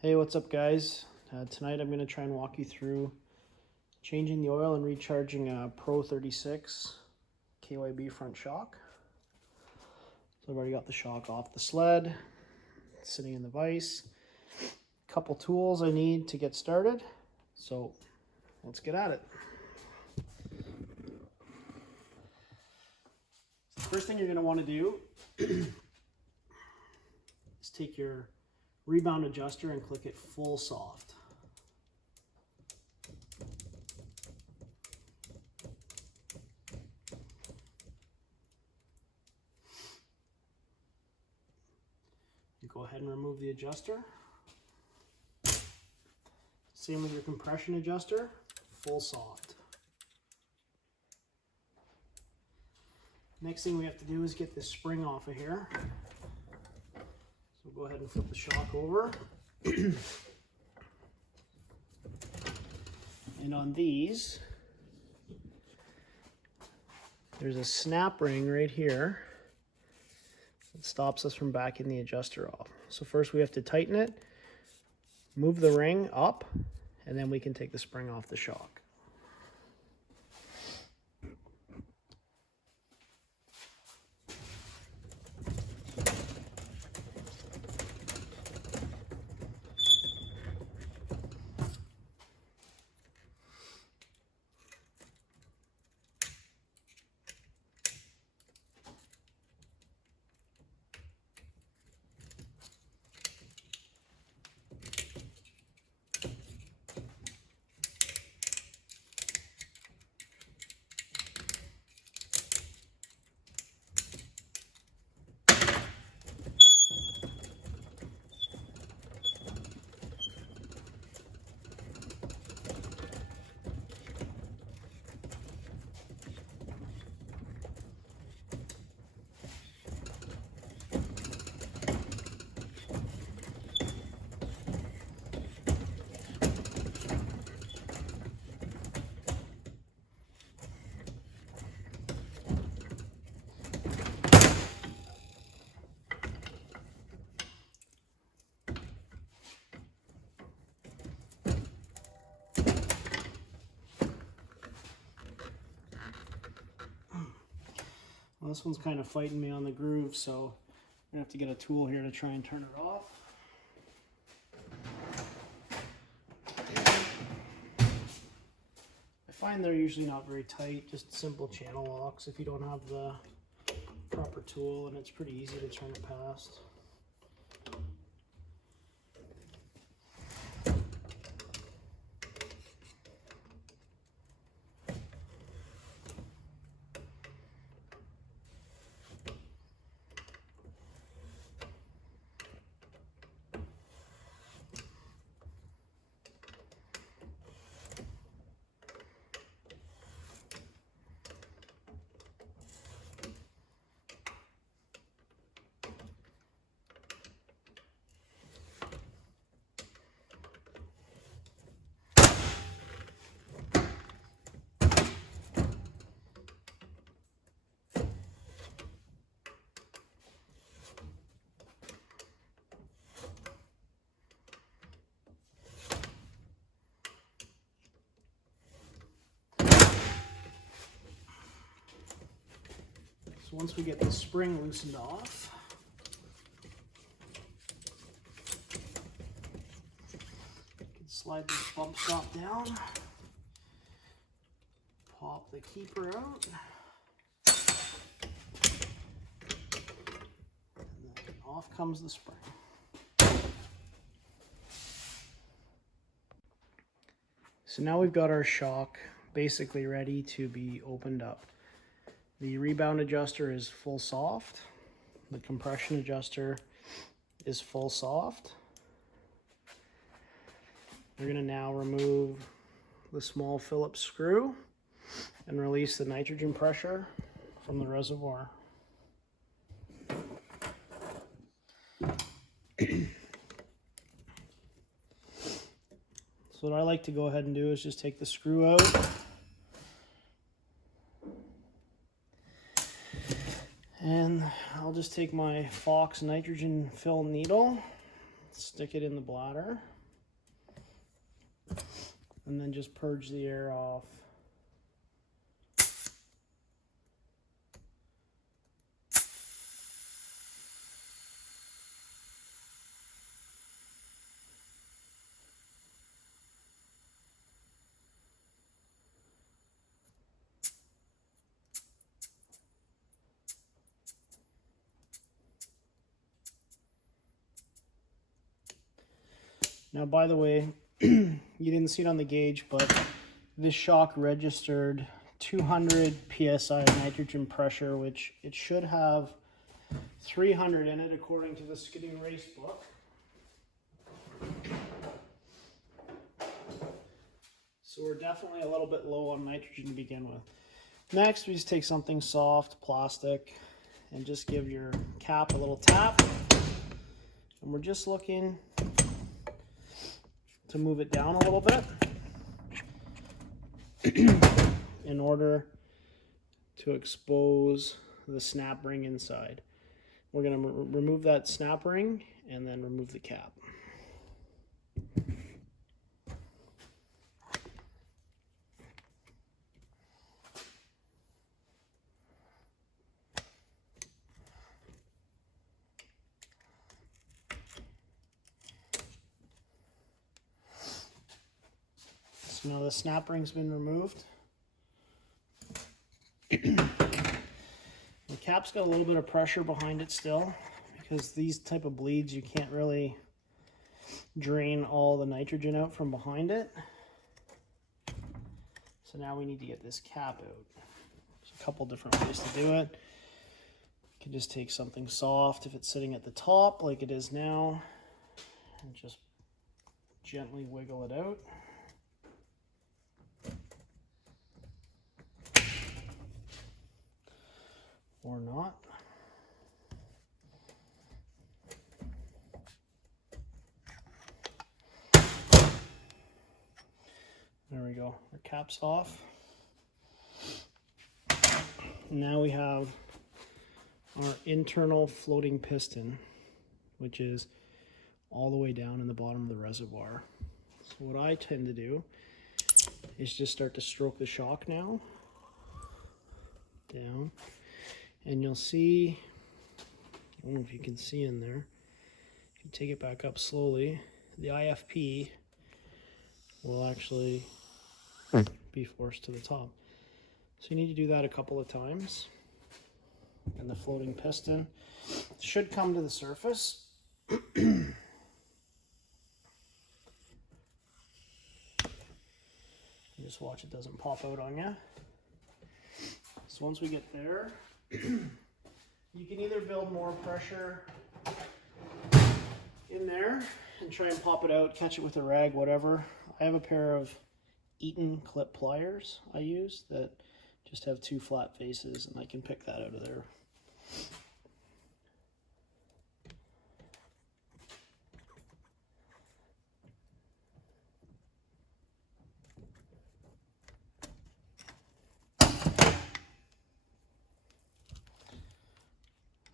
Hey, what's up guys? Tonight I'm going to try and walk you through changing the oil and recharging a Pro 36 KYB front shock. So I've already got the shock off the sled, it's sitting in the vise. A couple tools I need to get started, so let's get at it. The first thing you're going to want to do is take your rebound adjuster and click it full soft. You go ahead and remove the adjuster. Same with your compression adjuster, full soft. Next thing we have to do is get this spring off of here. So go ahead and flip the shock over. And on these, there's a snap ring right here that stops us from backing the adjuster off. So first we have to tighten it, move the ring up, and then we can take the spring off the shock. Well, this one's kind of fighting me on the groove, so I'm gonna have to get a tool here to try and turn it off. I find they're usually not very tight, just simple channel locks if you don't have the proper tool, and it's pretty easy to turn it past. So once we get the spring loosened off, you can slide this bump stop down, pop the keeper out, and then off comes the spring. So now we've got our shock basically ready to be opened up. The rebound adjuster is full soft. The compression adjuster is full soft. We're going to now remove the small Phillips screw and release the nitrogen pressure from the reservoir. So what I like to go ahead and do is just take the screw out. And I'll just take my Fox nitrogen fill needle, stick it in the bladder, and then just purge the air off. Now, by the way, you didn't see it on the gauge, but this shock registered 200 psi nitrogen pressure, which it should have 300 in it according to the skidding race book. So we're definitely a little bit low on nitrogen to begin with. Next, we just take something soft, plastic, and just give your cap a little tap. And we're just looking to move it down a little bit in order to expose the snap ring inside. We're going to remove that snap ring and then remove the cap. So now the snap ring's been removed. The cap's got a little bit of pressure behind it still, because these type of bleeds, you can't really drain all the nitrogen out from behind it. So now we need to get this cap out. There's a couple different ways to do it. You can just take something soft if it's sitting at the top like it is now, and just gently wiggle it out. Or not. There we go. Our cap's off. Now we have our internal floating piston, which is all the way down in the bottom of the reservoir. So what I tend to do is just start to stroke the shock now. Down. And you'll see, I don't know if you can see in there, if you take it back up slowly, the IFP will actually be forced to the top. So you need to do that a couple of times. And the floating piston should come to the surface. Just watch it doesn't pop out on you. So once we get there, you can either build more pressure in there and try and pop it out, catch it with a rag, whatever. I have a pair of Eaton clip pliers I use that just have two flat faces, and I can pick that out of there.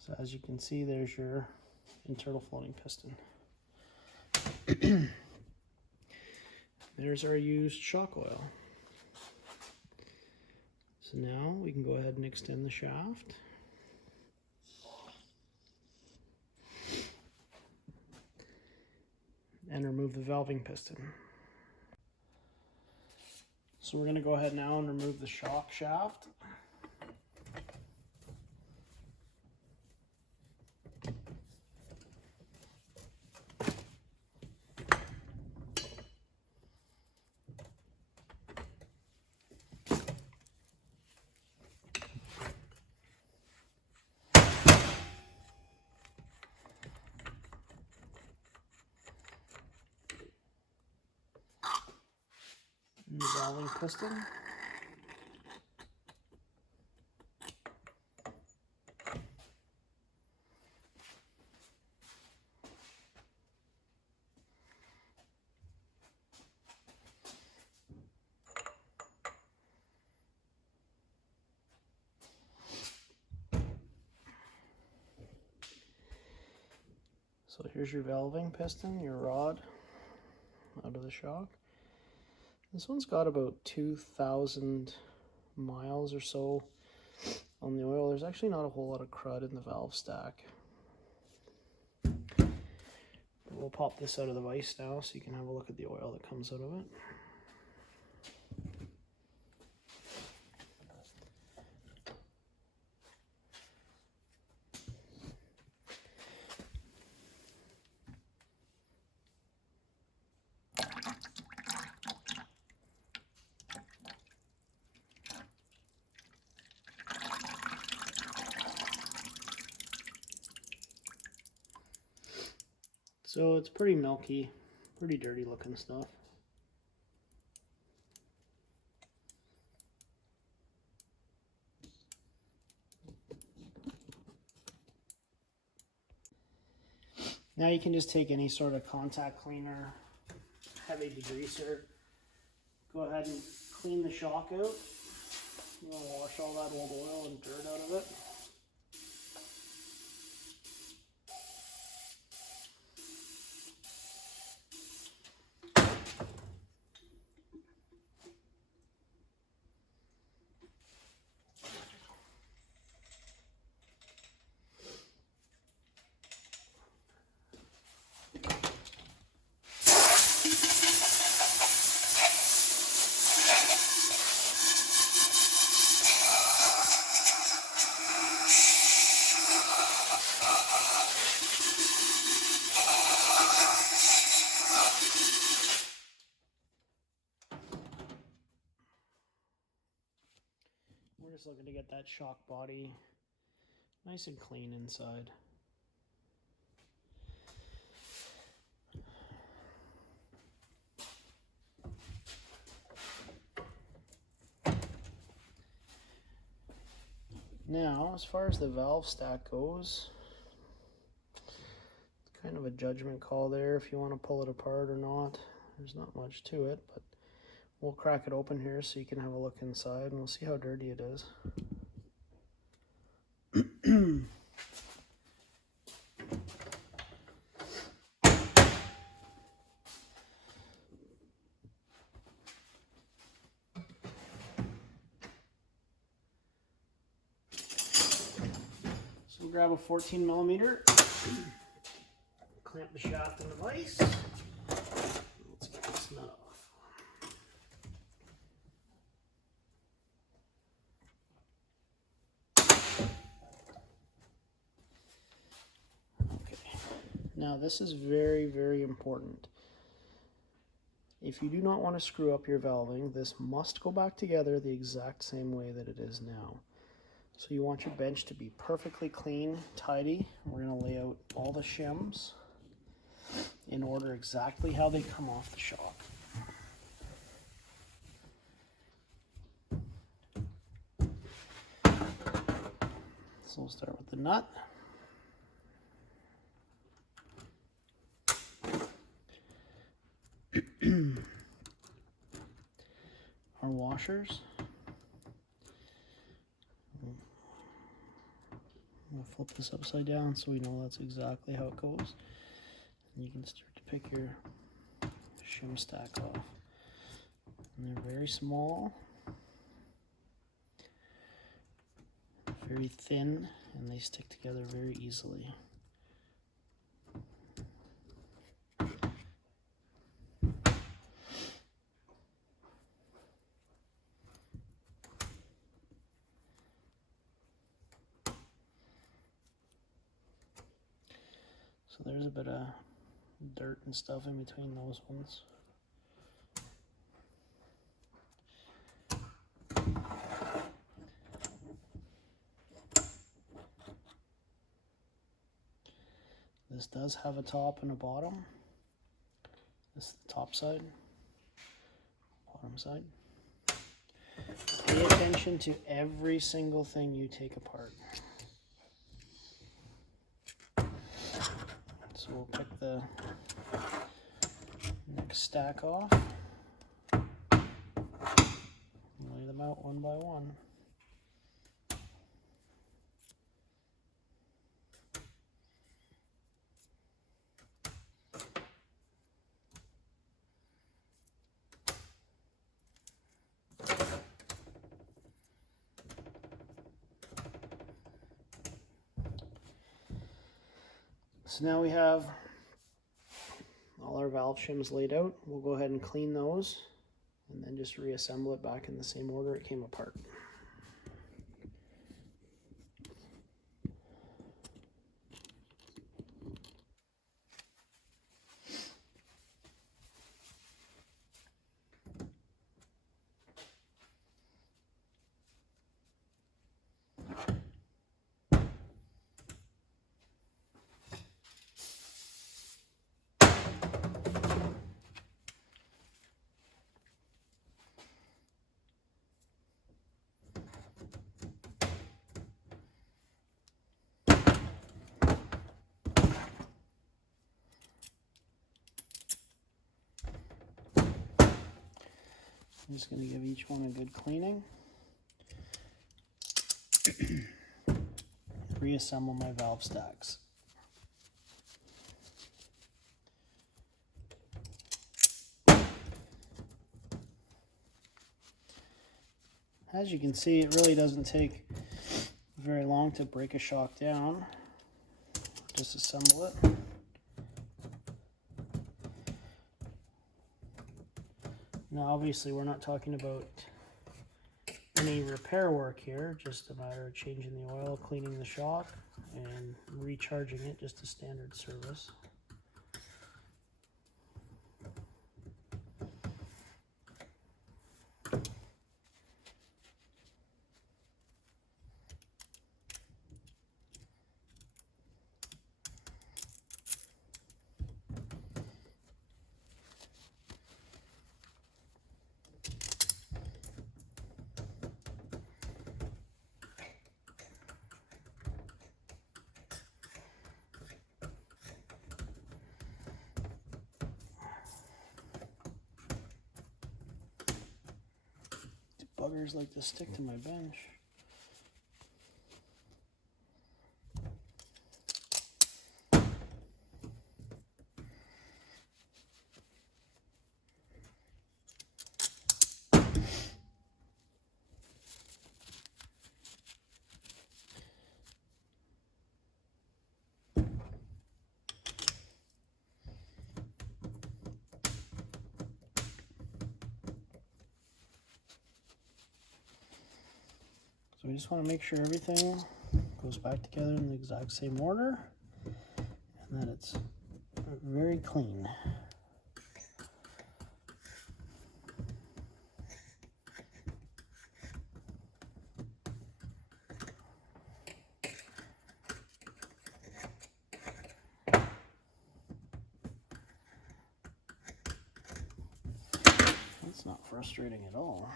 So as you can see, there's your internal floating piston. There's our used shock oil. So now we can go ahead and extend the shaft. And remove the valving piston. So we're going to go ahead now and remove the shock shaft. And the valving piston. So here's your valving piston, your rod out of the shock. This one's got about 2,000 miles or so on the oil. There's actually not a whole lot of crud in the valve stack. We'll pop this out of the vise now so you can have a look at the oil that comes out of it. So it's pretty milky, pretty dirty looking stuff. Now you can just take any sort of contact cleaner, heavy degreaser, go ahead and clean the shock out. You want to wash all that old oil and dirt out of it. We're just looking to get that shock body nice and clean inside. Now, as far as the valve stack goes, it's kind of a judgment call there if you want to pull it apart or not. There's not much to it, but we'll crack it open here so you can have a look inside and we'll see how dirty it is. So we'll grab a 14 millimeter, clamp the shaft in the vise. Let's get this nut off. Now this is very, very important. If you do not want to screw up your valving, this must go back together the exact same way that it is now. So you want your bench to be perfectly clean, tidy. We're going to lay out all the shims in order exactly how they come off the shock. So we'll start with the nut. Our washers. I'm going to flip this upside down so we know that's exactly how it goes. And you can start to pick your shim stack off. And they're very small, very thin, and they stick together very easily. So there's a bit of dirt and stuff in between those ones. This does have a top and a bottom. This is the top side, bottom side. Pay attention to every single thing you take apart. So we'll pick the next stack off, lay them out one by one. So now we have all our valve shims laid out. We'll go ahead and clean those and then just reassemble it back in the same order it came apart. I'm just going to give each one a good cleaning. Reassemble my valve stacks. As you can see, it really doesn't take very long to break a shock down. Disassemble it. Now obviously we're not talking about any repair work here, just a matter of changing the oil, cleaning the shock, and recharging it, just a standard service. Buggers like to stick to my bench. So we just want to make sure everything goes back together in the exact same order and that it's very clean. That's not frustrating at all.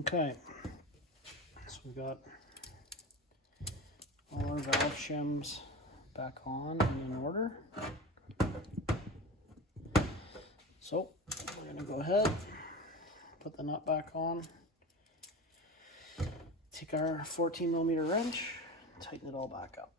Okay, so we got all our valve shims back on and in order. So we're going to go ahead, put the nut back on, take our 14mm wrench, tighten it all back up.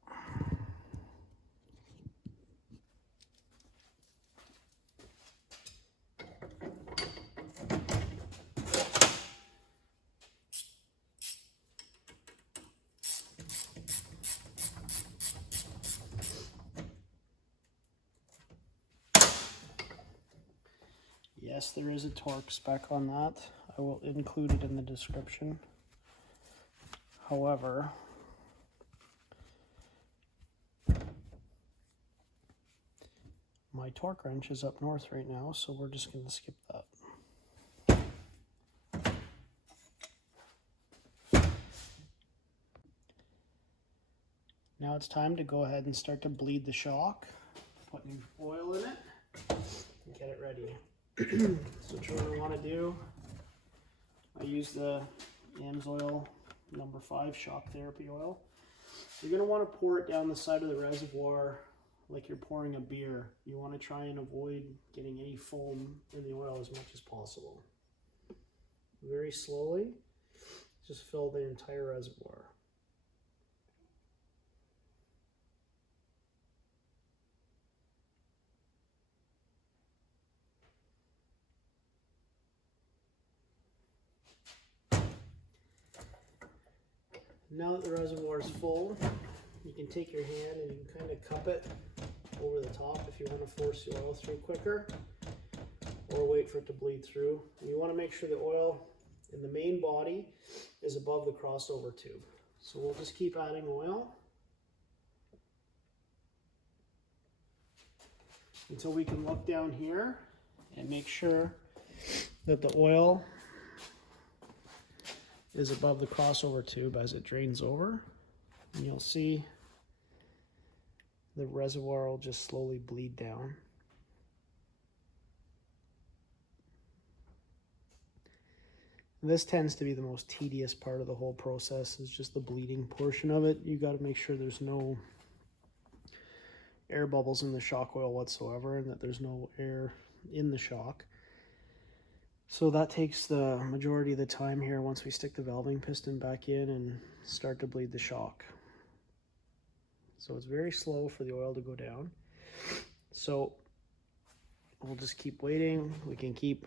Yes, there is a torque spec on that. I will include it in the description. However, my torque wrench is up north right now, so we're just going to skip that. Now it's time to go ahead and start to bleed the shock. Put new oil in it and get it ready. So what you're going to want to do, I use the AMSOIL number 5 shock therapy oil. You're going to want to pour it down the side of the reservoir like you're pouring a beer. You want to try and avoid getting any foam in the oil as much as possible. very slowly. Just fill the entire reservoir. Now that the reservoir is full, you can take your hand and you can kind of cup it over the top if you want to force the oil through quicker, or wait for it to bleed through. And you want to make sure the oil in the main body is above the crossover tube. So we'll just keep adding oil until we can look down here and make sure that the oil is above the crossover tube as it drains over. And you'll see the reservoir will just slowly bleed down. This tends to be the most tedious part of the whole process, is just the bleeding portion of it. You got to make sure there's no air bubbles in the shock oil whatsoever, and that there's no air in the shock. So that takes the majority of the time here once we stick the valving piston back in and start to bleed the shock. So it's very slow for the oil to go down. So we'll just keep waiting. We can keep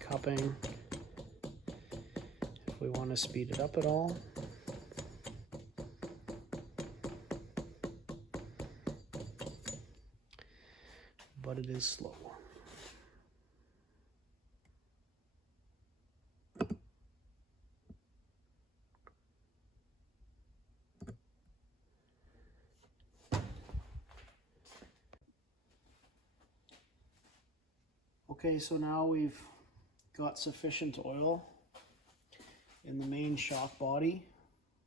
cupping if we want to speed it up at all. But it is slow. Okay, so now we've got sufficient oil in the main shock body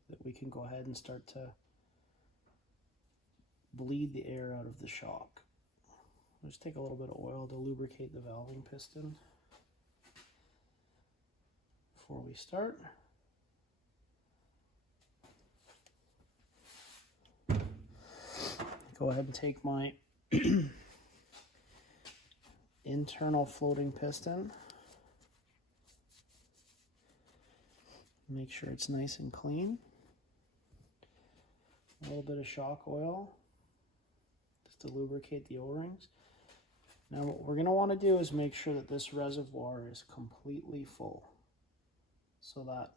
that we can go ahead and start to bleed the air out of the shock. Just take a little bit of oil to lubricate the valving piston before we start. Go ahead and take my internal floating piston. Make sure it's nice and clean. A little bit of shock oil just to lubricate the O-rings. Now what we're going to want to do is make sure that this reservoir is completely full, so that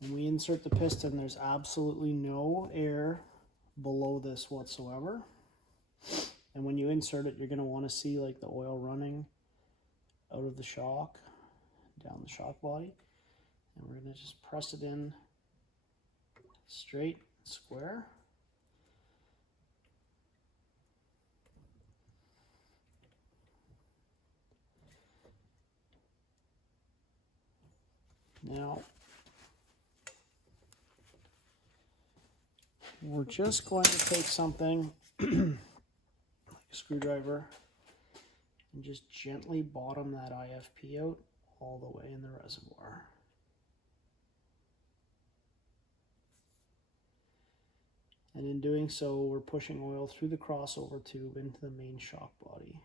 when we insert the piston, there's absolutely no air below this whatsoever. And when you insert it, you're going to want to see like the oil running out of the shock, down the shock body. And we're going to just press it in straight, square. Now, we're just going to take something like a screwdriver and just gently bottom that IFP out all the way in the reservoir. And in doing so, we're pushing oil through the crossover tube into the main shock body.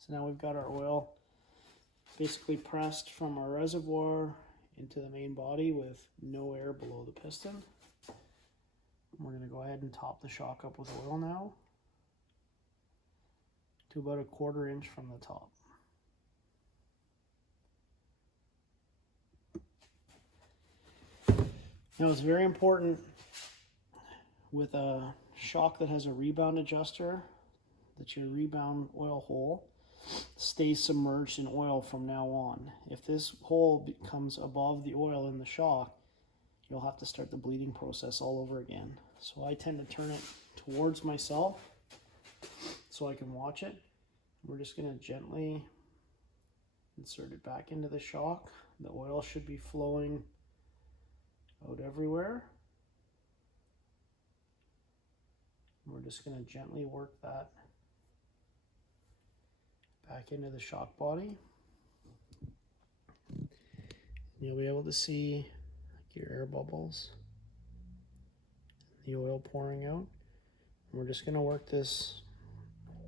So now we've got our oil basically pressed from our reservoir into the main body with no air below the piston. We're going to go ahead and top the shock up with oil now to about 1/4 inch from the top. Now it's very important with a shock that has a rebound adjuster that your rebound oil hole stays submerged in oil from now on. If this hole becomes above the oil in the shock, you'll have to start the bleeding process all over again. So I tend to turn it towards myself so I can watch it. We're just going to gently insert it back into the shock. The oil should be flowing out everywhere. We're just going to gently work that back into the shock body. You'll be able to see your air bubbles, the oil pouring out. And we're just going to work this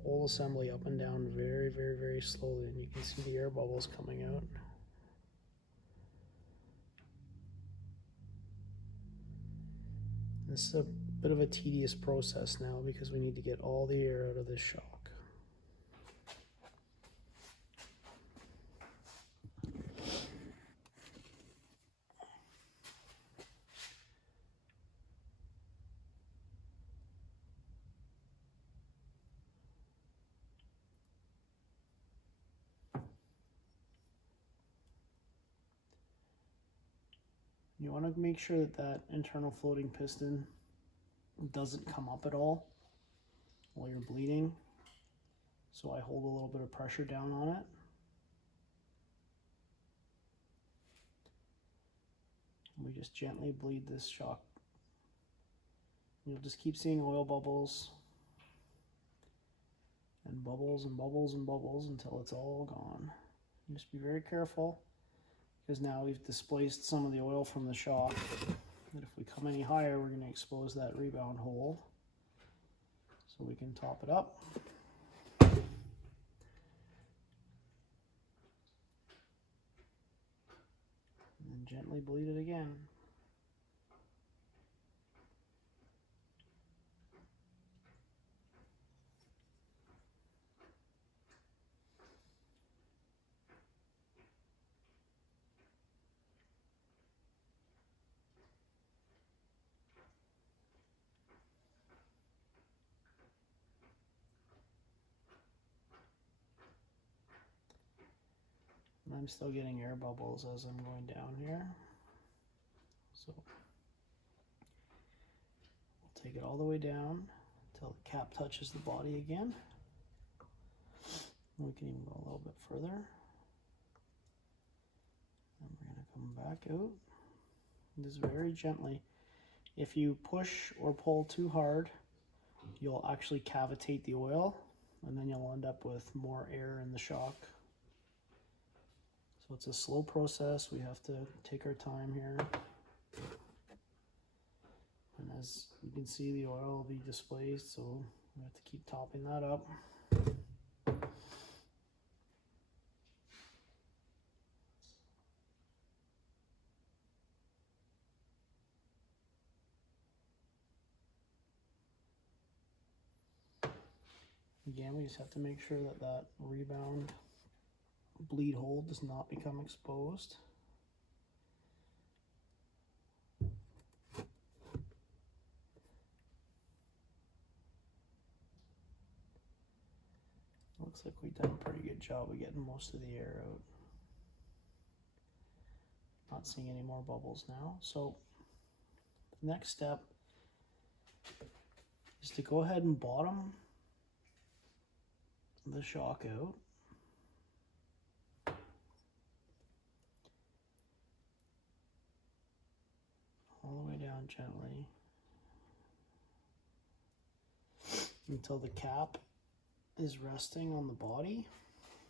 whole assembly up and down very, very, very slowly, and you can see the air bubbles coming out. This is a bit of a tedious process now because we need to get all the air out of this shock. You want to make sure that that internal floating piston doesn't come up at all while you're bleeding. So I hold a little bit of pressure down on it. We just gently bleed this shock. You'll just keep seeing oil bubbles and bubbles and bubbles and bubbles until it's all gone. And just be very careful, because now we've displaced some of the oil from the shock. And if we come any higher, we're going to expose that rebound hole. So we can top it up. And then gently bleed it again. And I'm still getting air bubbles as I'm going down here. So we'll take it all the way down until the cap touches the body again. We can even go a little bit further. And we're going to come back out. Just very gently. If you push or pull too hard, you'll actually cavitate the oil, and then you'll end up with more air in the shock. So it's a slow process. We have to take our time here. And as you can see, the oil will be displaced, so we have to keep topping that up. Again, we just have to make sure that that rebound bleed hole does not become exposed. Looks like we've done a pretty good job of getting most of the air out. Not seeing any more bubbles now. So the next step is to go ahead and bottom the shock out. All the way down gently until the cap is resting on the body.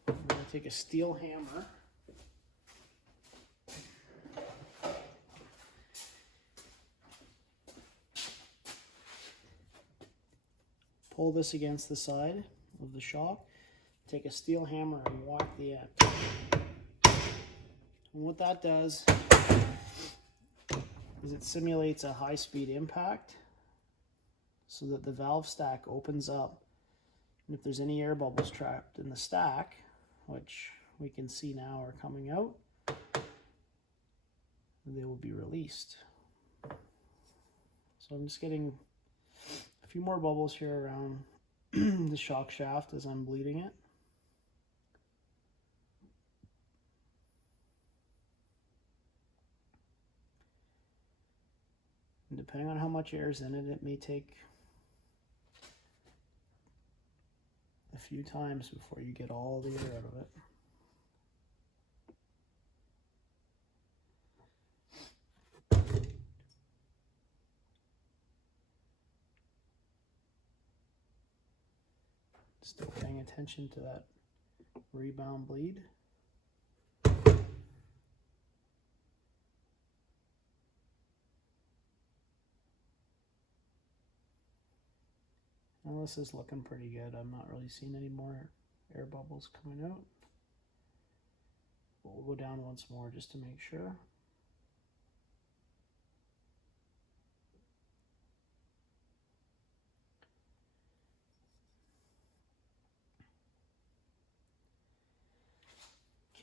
I'm going to take a steel hammer pull this against the side of the shock, take a steel hammer and whack the end. And what that does is it simulates a high-speed impact so that the valve stack opens up, and if there's any air bubbles trapped in the stack, which we can see now are coming out, they will be released. So I'm just getting a few more bubbles here around the shock shaft as I'm bleeding it. And depending on how much air is in it, it may take a few times before you get all the air out of it. Still paying attention to that rebound bleed. Now this is looking pretty good. I'm not really seeing any more air bubbles coming out. We'll go down once more just to make sure.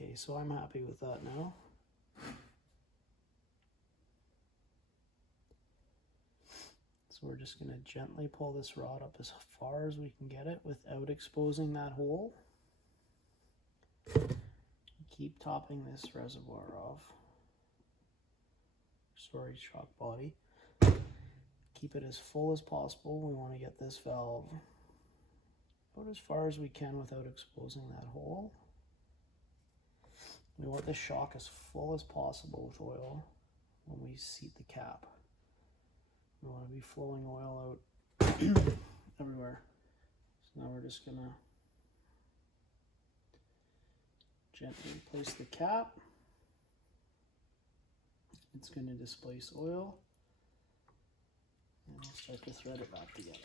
Okay, so I'm happy with that now. So we're just going to gently pull this rod up as far as we can get it without exposing that hole. Keep topping this reservoir off. Storage shock body. Keep it as full as possible. We want to get this valve out as far as we can without exposing that hole. We want this shock as full as possible with oil when we seat the cap. We want to be flowing oil out everywhere. So now we're just going to gently place the cap. It's going to displace oil. And we'll start to thread it back together.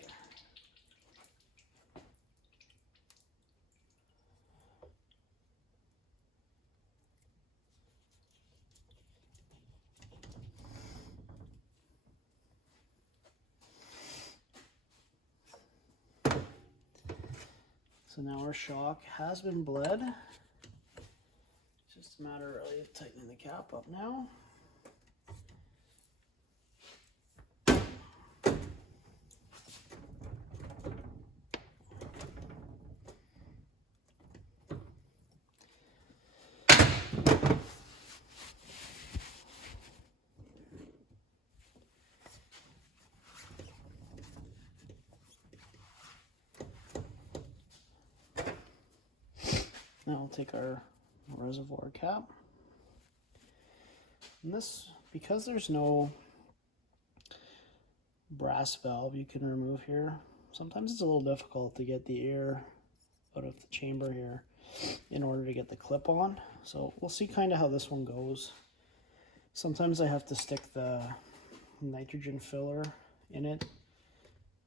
So now our shock has been bled. It's just a matter really of tightening the cap up now. Now we'll take our reservoir cap. And this, because there's no brass valve you can remove here, sometimes it's a little difficult to get the air out of the chamber here in order to get the clip on. So we'll see kind of how this one goes. Sometimes I have to stick the nitrogen filler in it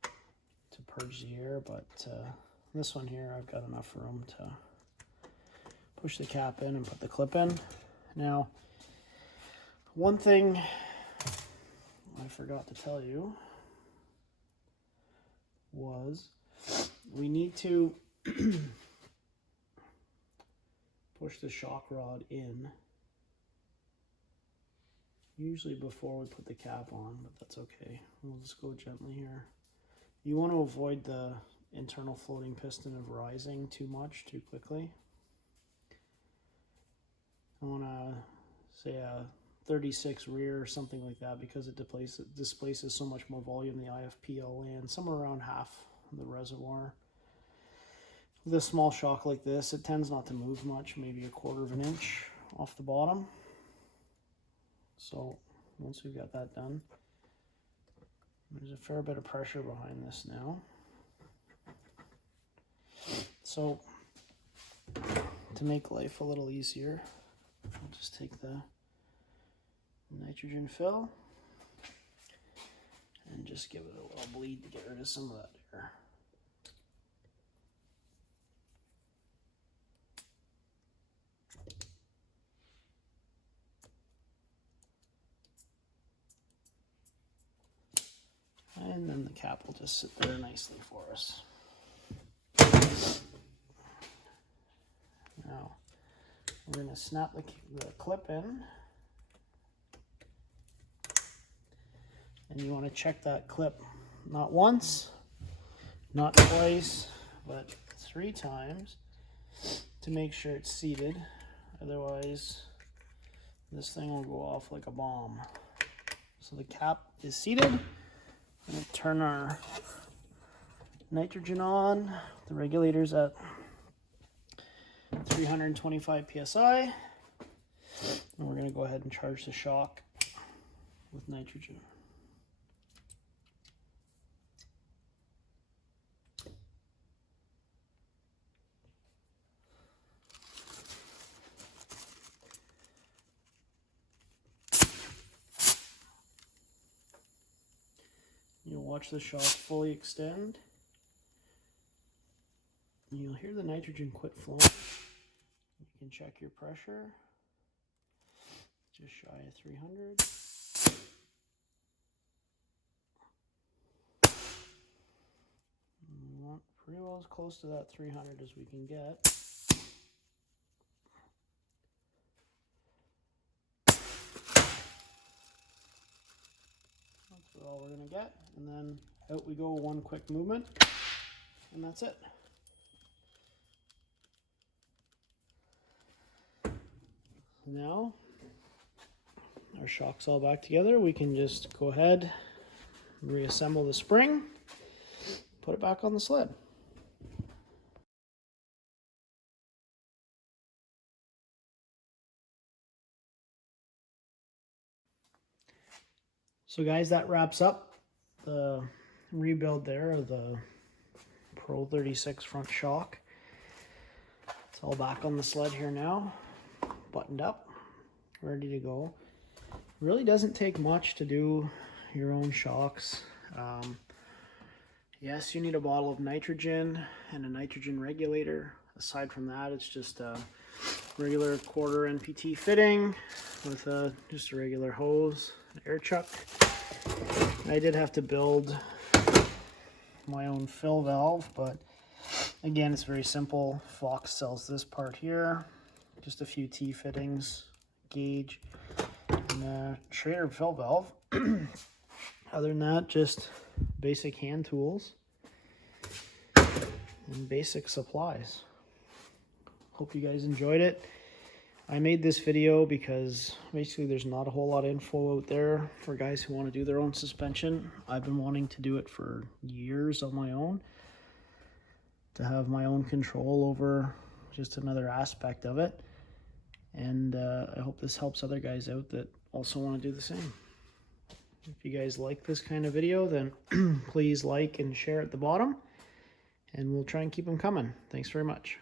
to purge the air, but this one here I've got enough room to push the cap in and put the clip in. Now, one thing I forgot to tell you was we need to push the shock rod in, usually before we put the cap on, but that's okay. We'll just go gently here. You want to avoid the internal floating piston of rising too much too quickly. I want to say a 36 rear or something like that, because it displaces so much more volume. The IFP will land somewhere around half the reservoir. With a small shock like this, it tends not to move much, maybe a 1/4 of an inch off the bottom. So once we've got that done, there's a fair bit of pressure behind this now. So to make life a little easier, I'll just take the nitrogen fill and just give it a little bleed to get rid of some of that air. And then the cap will just sit there nicely for us. Now we're going to snap the clip in. And you want to check that clip not once, not twice, but 3 times to make sure it's seated. Otherwise, this thing will go off like a bomb. So the cap is seated. I'm going to turn our nitrogen on. The regulator's at 325 psi. And we're going to go ahead and charge the shock with nitrogen. You'll watch the shock fully extend. And you'll hear the nitrogen quit flowing. You can check your pressure. Just shy of 300. Pretty well as close to that 300 as we can get. That's all we're going to get. And then out we go, one quick movement, and that's it. Now, our shock's all back together. We can just go ahead, reassemble the spring, put it back on the sled. So guys, that wraps up the rebuild there of the Pro 36 front shock. It's all back on the sled here now, buttoned up, ready to go. Really doesn't take much to do your own shocks. Yes, you need a bottle of nitrogen and a nitrogen regulator. Aside from that, it's just a regular quarter NPT fitting with just a regular hose, an air chuck. And I did have to build my own fill valve, but again, it's very simple. Fox sells this part here, just a few T fittings, gauge, and a Schrader fill valve. Other than that, just basic hand tools and basic supplies. Hope you guys enjoyed it. I made this video because basically there's not a whole lot of info out there for guys who want to do their own suspension. I've been wanting to do it for years on my own, to have my own control over just another aspect of it. And I hope this helps other guys out that also want to do the same. If you guys like this kind of video, then please like and share at the bottom, and we'll try and keep them coming. Thanks very much.